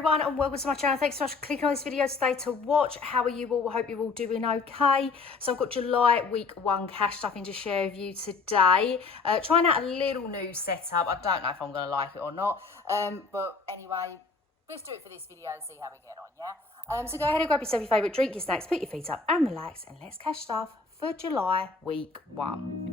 everyone and welcome to my channel. Thanks so much for clicking on this video today to watch. How are you all? I hope you're all doing okay. So I've got July week 1 cash stuffing to share with you today. Trying out a little new setup. I don't know if I'm going to like it or not. But anyway, let's do it for this video and see how we get on, yeah? So go ahead and grab yourself your favourite drink, your snacks, put your feet up and relax, and let's cash stuff for July week 1.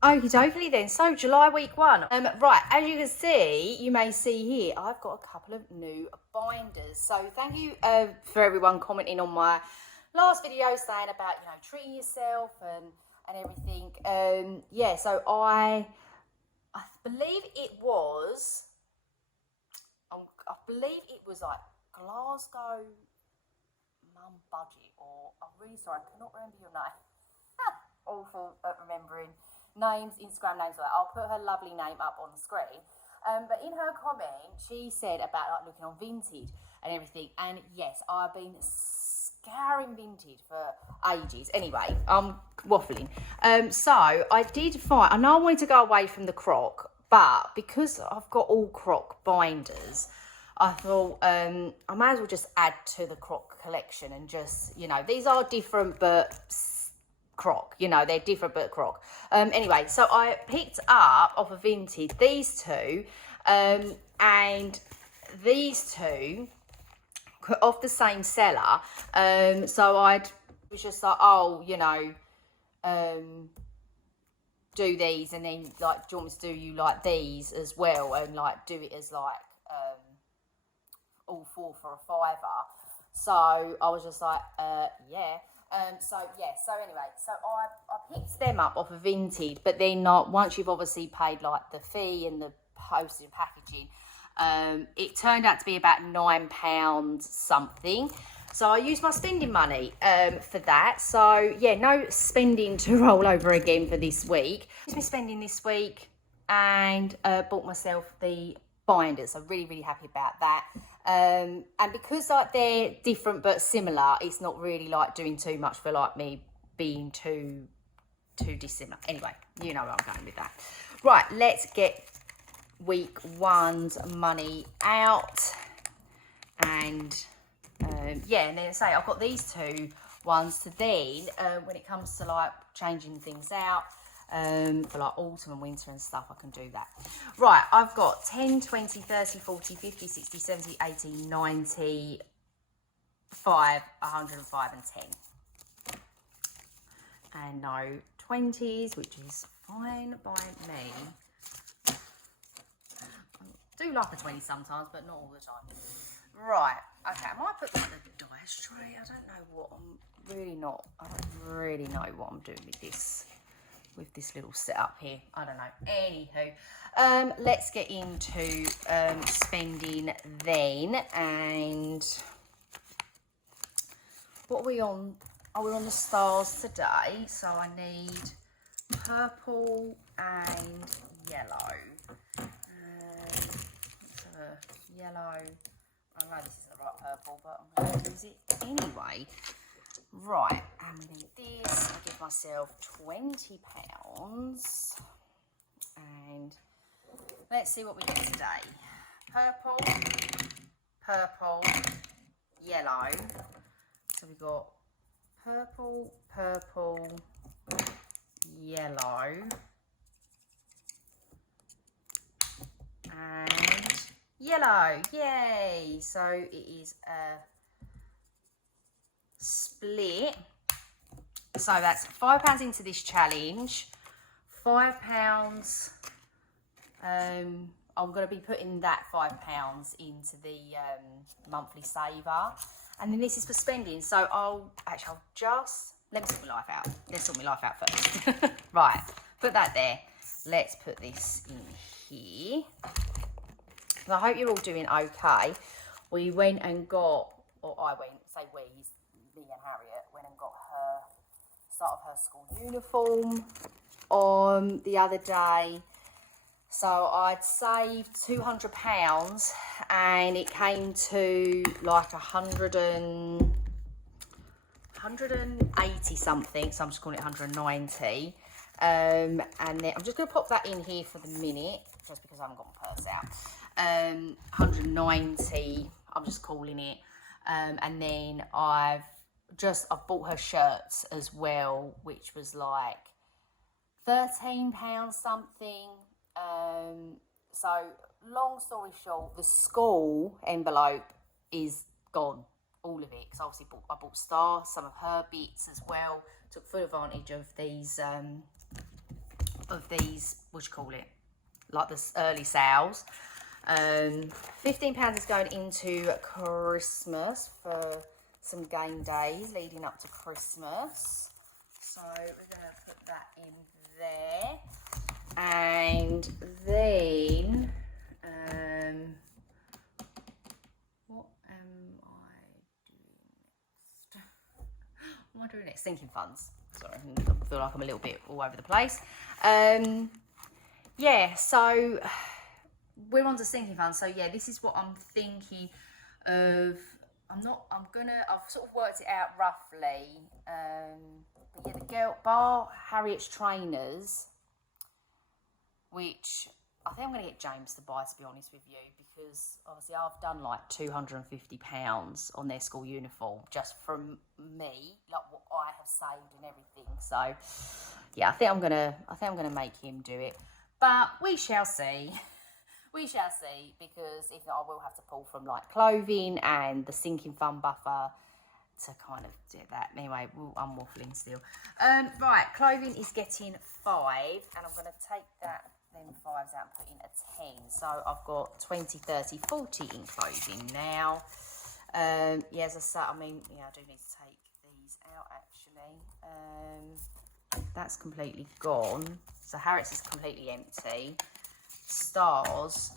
Okie dokie then, so July week 1. Right, as you can see, you may see here, I've got a couple of new binders. So thank you for everyone commenting on my last video saying about, you know, treating yourself and everything. Yeah, so I believe it was, like Glasgow Mum Budget, or I'm really sorry, I cannot remember your name. Awful at remembering names, Instagram names like that. I'll put her lovely name up on the screen. But in her comment, she said about like looking on Vinted and everything. And yes, I've been scouring Vinted for ages. Anyway, I'm waffling. So I did find, I know I wanted to go away from the croc, but because I've got all croc binders, I thought I might as well just add to the croc collection and just, you know, these are different but croc, you know, they're different but croc. Anyway, so I picked up off of Vinted these two, and these two off the same seller. So I was just like, oh, you know, do these, and then like, do you want me to do you like these as well, and like do it as like all 4 for a £5. So I was just like, yeah. So anyway, so I picked them up off of Vinted, but then not once you've obviously paid like the fee and the postage and packaging, it turned out to be about £9 something. So I used my spending money for that. So yeah, no spending to roll over again for this week. Used my spending this week and bought myself the binders. I'm really happy about that. And because like they're different but similar, it's not really like doing too much for like me being too dissimilar. Anyway, you know where I'm going with that. Right, let's get week 1's money out. And yeah, and then say I've got these two ones to then when it comes to like changing things out, for like autumn and winter and stuff, I can do that. Right, I've got 10, 20, 30, 40, 50, 60, 70, 80, 90, 5, 105 and 10. And no 20s, which is fine by me. I do like a 20 sometimes, but not all the time. Right, okay, I might put that in the dice tray. I don't know what I don't really know what I'm doing with this little setup here. I don't know. Anywho, let's get into spending then. And what are we on? Are we on the stars today? So I need purple and yellow. Yellow. I know this isn't the right purple, but I'm going to use it anyway. Right, and we need this. I'll give myself £20. And let's see what we get today. Purple, yellow. So we've got purple, yellow, and yellow. Yay! So it is a split. So that's £5 into this challenge. £5. I'm going to be putting that £5 into the monthly saver, and then this is for spending. So I'll just let me sort my life out. Let's sort my life out first. Right, put that there. Let's put this in here. And I hope you're all doing okay. We went and got, or I went, say we, me and Harriet went and got her start of her school uniform on the other day. So I'd saved £200 and it came to like 180 something, so I'm just calling it 190. And then I'm just going to pop that in here for the minute, just because I haven't got my purse out. 190, I'm just calling it. And then I've bought her shirts as well, which was like £13 something. So long story short, the school envelope is gone, all of it. Because obviously I bought Star some of her bits as well. Took full advantage of these what do you call it, like the early sales. £15 is going into Christmas for some game days leading up to Christmas. So we're going to put that in there. And then, what am I doing next? What am I doing next? Sinking funds. Sorry, I feel like I'm a little bit all over the place. Yeah, so we're on to sinking funds. So yeah, this is what I'm thinking of. I've sort of worked it out roughly. But yeah, the girl bar Harriet's trainers, which I think I'm going to get James to buy, to be honest with you, because obviously I've done like £250 on their school uniform just from me, like what I have saved and everything. So yeah, I think I'm gonna make him do it, but we shall see. We shall see, because if not, I will have to pull from like clothing and the sinking fund buffer to kind of do that. Anyway, I'm waffling still. Right, clothing is getting 5, and I'm going to take them 5s out and put in a 10. So I've got 20, 30, 40 in clothing now. Yeah, as I said, I mean, yeah, I do need to take these out actually. That's completely gone. So Harriet's is completely empty. Stars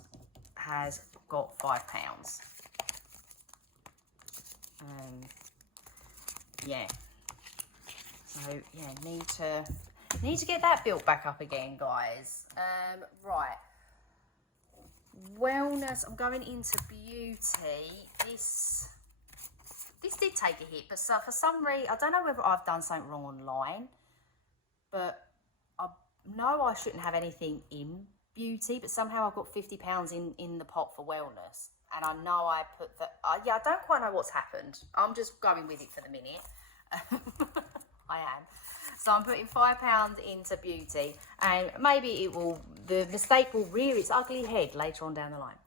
has got £5. Yeah. So yeah, need to get that built back up again, guys. Right. Wellness. I'm going into beauty. This did take a hit, but for some reason, I don't know whether I've done something wrong online, but I know I shouldn't have anything in beauty, but somehow I've got £50 in the pot for wellness, and I know I put that. Yeah, I don't quite know what's happened. I'm just going with it for the minute. I am. So I'm putting £5 into beauty, and maybe the mistake will rear its ugly head later on down the line.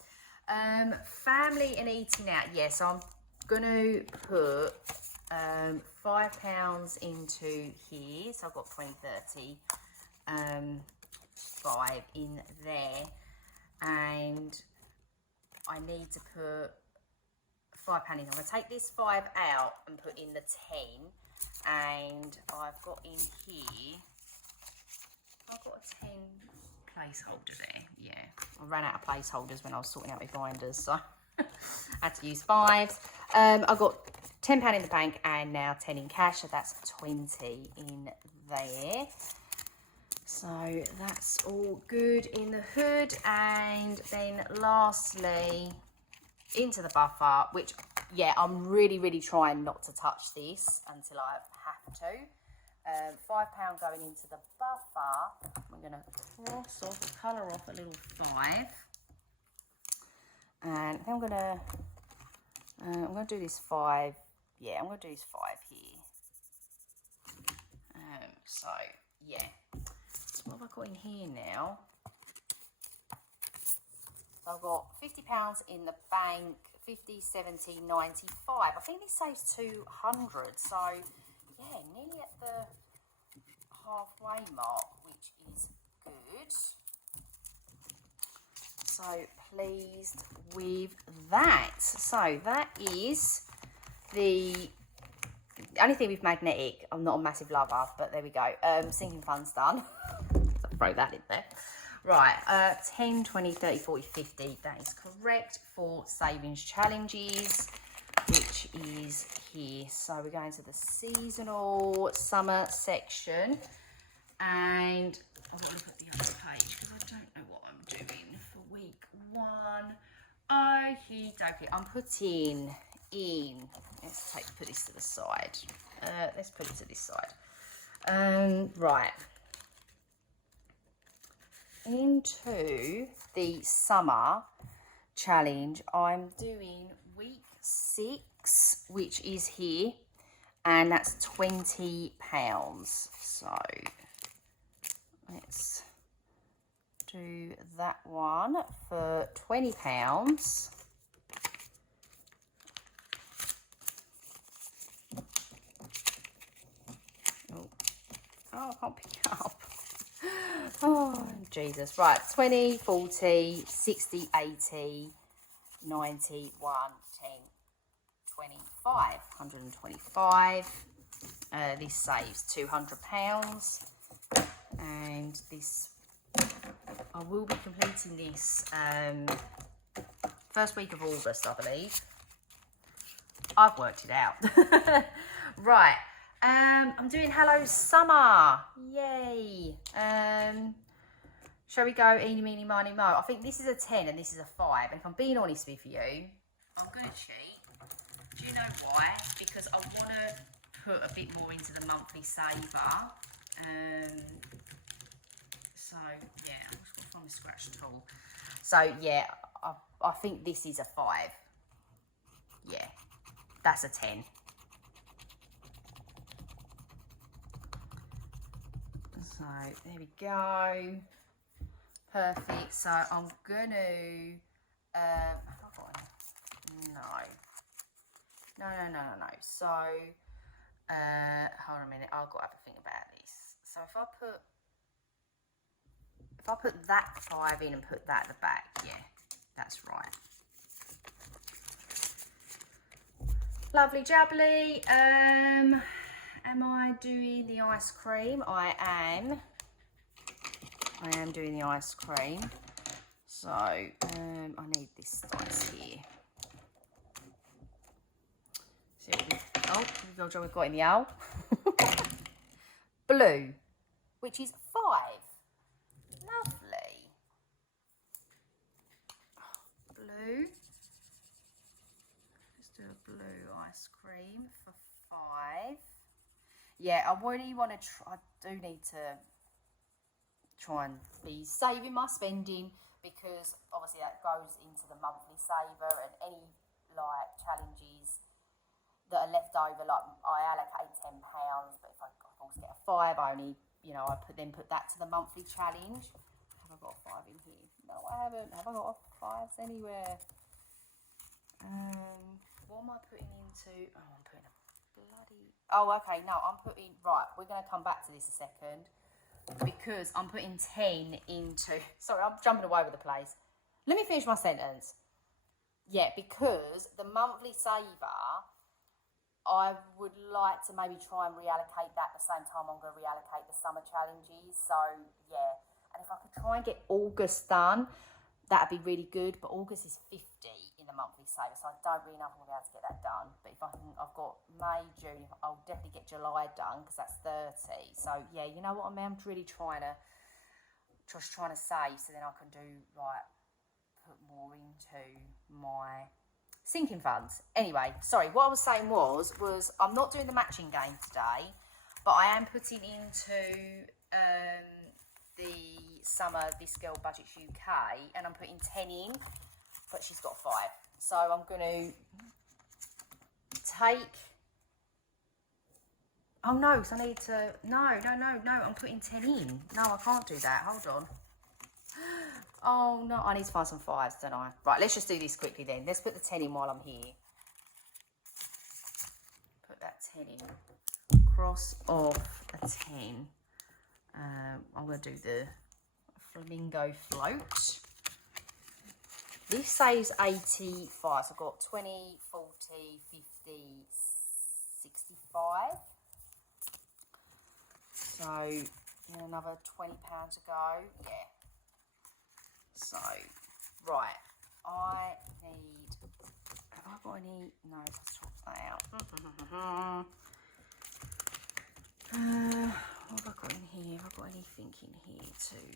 Family and eating out. Yes, I'm gonna put £5 into here. So I've got 20, 30. 5 in there, and I need to put £5 in. I'm going to take this 5 out and put in the 10, and I've got in here, I've got a 10 placeholder there. Yeah, I ran out of placeholders when I was sorting out my binders, so I had to use 5s. I've got £10 in the bank and now 10 in cash, so that's 20 in there. So that's all good in the hood. And then lastly, into the buffer, which, yeah, I'm really trying not to touch this until I have to. £5 going into the buffer. I'm going to colour off a little 5. And I'm going to do this 5. Yeah, I'm going to do this 5 here. So, yeah. What have I got in here now? So I've got £50 in the bank, 50, 70, 95. I think this saves 200. So, yeah, nearly at the halfway mark, which is good. So, pleased with that. So, that is the only thing with magnetic. I'm not a massive lover, but there we go. Sinking funds done. Throw that in there. Right, 10, 20, 30, 40, 50. That is correct for savings challenges, which is here. So we're going to the seasonal summer section, and I've got to look at the other page because I don't know what I'm doing for week 1. Okie dokie. I'm putting in. Let's put this to the side. Let's put it to this side. Right. into the summer challenge. I'm doing week 6, which is here, and that's £20. So let's do that one for £20. Oh, I can't pick it up. Oh, Jesus. Right, 20, 40, 60, 80, 90, 1, 10, 25, 125. This saves £200. And this, I will be completing this first week of August, I believe. I've worked it out. Right. I'm doing Hello Summer. Yay. Shall we go eeny, meeny, miny, mo? I think this is a 10 and this is a 5. And if I'm being honest with you, I'm going to cheat. Do you know why? Because I want to put a bit more into the monthly saver. So, yeah, I'm just going to find my scratch tool. So, yeah, I think this is a 5. Yeah, that's a 10. So there we go. Perfect. So I'm gonna have I got any? No. So hold on a minute, I've got to have a think about this. So if I put that 5 in and put that at the back, yeah, that's right. Lovely jubbly. Am I doing the ice cream? I am doing the ice cream. So, I need this dice here. So, we've got in the owl. Blue, which is 5. Lovely. Blue. Let's do a blue ice cream for 5. Yeah, I really want to try. I do need to try and be saving my spending, because obviously that goes into the monthly saver, and any like challenges that are left over, like I allocate £10, but if I of course get a 5, I only, I put that to the monthly challenge. Have I got a 5 in here? No, I haven't. Have I got a 5s anywhere? What am I putting into? Oh, I'm putting a bloody... Oh, okay, no, I'm putting... Right, we're going to come back to this a second, because I'm putting 10 into... Sorry, I'm jumping all over the place. Let me finish my sentence. Yeah, because the monthly saver, I would like to maybe try and reallocate that at the same time I'm going to reallocate the summer challenges. So, yeah. And if I could try and get August done, that'd be really good. But August is 50 in the monthly saver, so I don't really know if I'm going to be able to get that done. But if I've got May, June, I'll definitely get July done, because that's 30. So, yeah, you know what I mean? I'm really trying to save, so then I can do, like, put more into my sinking funds. Anyway, sorry, what I was saying was I'm not doing the matching game today, but I am putting into the summer This Girl Budgets UK, and I'm putting 10 in, but she's got 5. So I'm going to take... Oh no, because I need to... No, I'm putting 10 in. No, I can't do that. Hold on. Oh no, I need to find some 5s, don't I? Right, let's just do this quickly then. Let's put the 10 in while I'm here. Put that 10 in. Cross off a 10. I'm going to do the flamingo float. This saves 85. So I've got 20, 40, 50, 65. So another £20 to go. Yeah. So, right, I need, have I got any, no, let's swap that out. What have I got in here? Have I got anything in here too?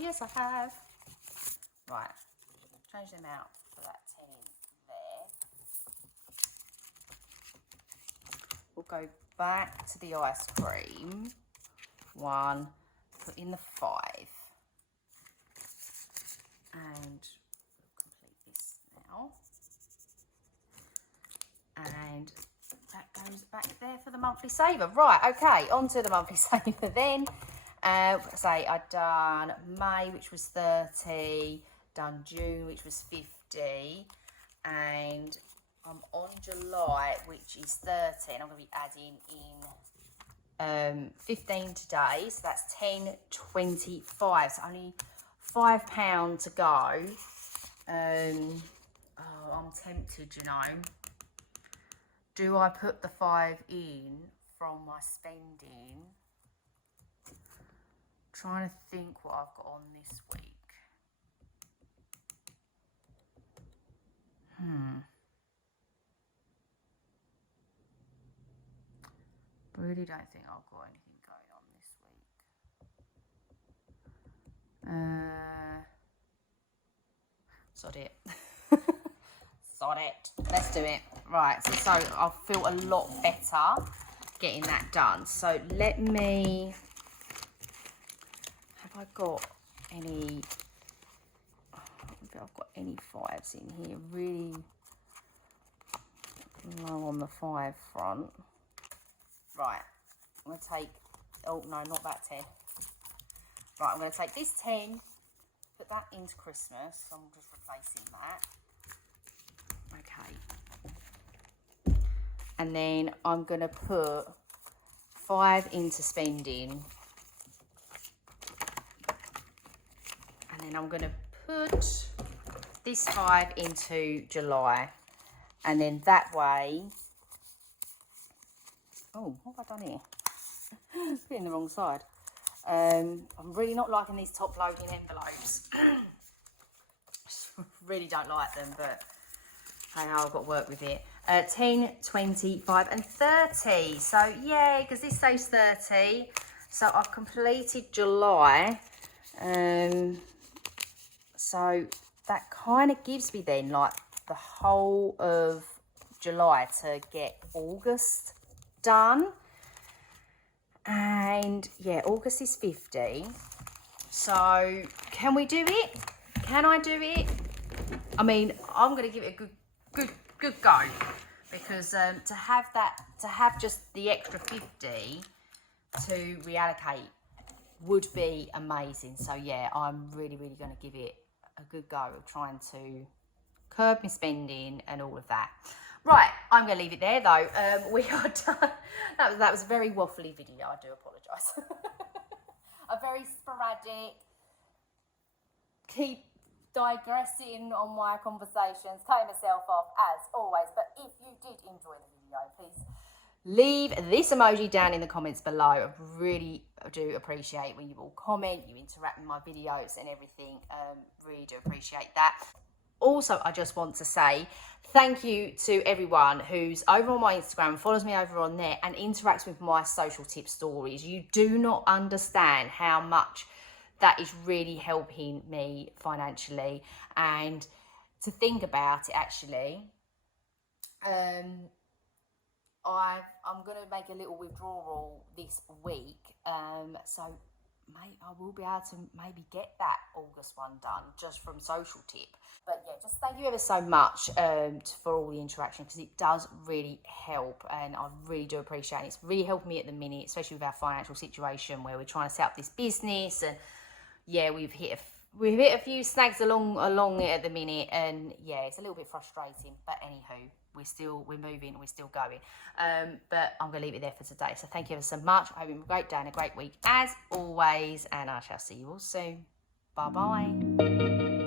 Yes I have. Right, change them out for that 10 in there. We'll go back to the ice cream. 1, put in the 5. And complete this now. And that goes back there for the monthly saver. Right, okay, on to the monthly saver then. Say I'd done May, which was 30, done June, which was 50, and I'm on July, which is 30, and I'm going to be adding in 15 today, so that's 10.25, so only £5 to go. Oh, I'm tempted, you know. Do I put the 5 in from my spending? Trying to think what I've got on this week. Really don't think I've got anything going on this week. Sod it. Sod it. Let's do it. Right, so I feel a lot better getting that done. So let me... Have I got any... I don't think I've got any 5s in here. Really low on the 5 front. Right, I'm going to take... Oh, no, not that 10. Right, I'm going to take this 10, put that into Christmas. So I'm just replacing that. Okay. And then I'm going to put 5 into spending. And then I'm going to put this 5 into July. And then that way... Oh, what have I done here? Been the wrong side. I'm really not liking these top loading envelopes. Really don't like them, but hey, I've got to work with it. 10, 25 and 30. So yeah, because this says 30. So I've completed July. So that kind of gives me then like the whole of July to get August done. And yeah, August is 50. So can we do it? Can I do it? I mean, I'm going to give it a good go, because to have just the extra 50 to reallocate would be amazing. So yeah, I'm really going to give it a good go of trying to curb my spending and all of that. Right, I'm going to leave it there though. We are done. That was a very waffly video. I do apologise. A very sporadic. Keep digressing on my conversations. Cutting myself off as always. But if you did enjoy the video, please leave this emoji down in the comments below. I really do appreciate when you all comment, you interact with my videos and everything. Really do appreciate that. Also, I just want to say thank you to everyone who's over on my Instagram, follows me over on there and interacts with my social tip stories. You do not understand how much that is really helping me financially. And to think about it, actually, I'm going to make a little withdrawal this week. So I will be able to maybe get that August one done just from social tip. But yeah, just thank you ever so much for all the interaction, because it does really help, and I really do appreciate it. It's really helping me at the minute, especially with our financial situation where we're trying to set up this business, and yeah, we've hit a few snags along it at the minute, and yeah, it's a little bit frustrating. But anywho, we're moving, we're still going. But I'm going to leave it there for today. So thank you ever so much. I hope you have a great day and a great week as always, and I shall see you all soon. Bye bye.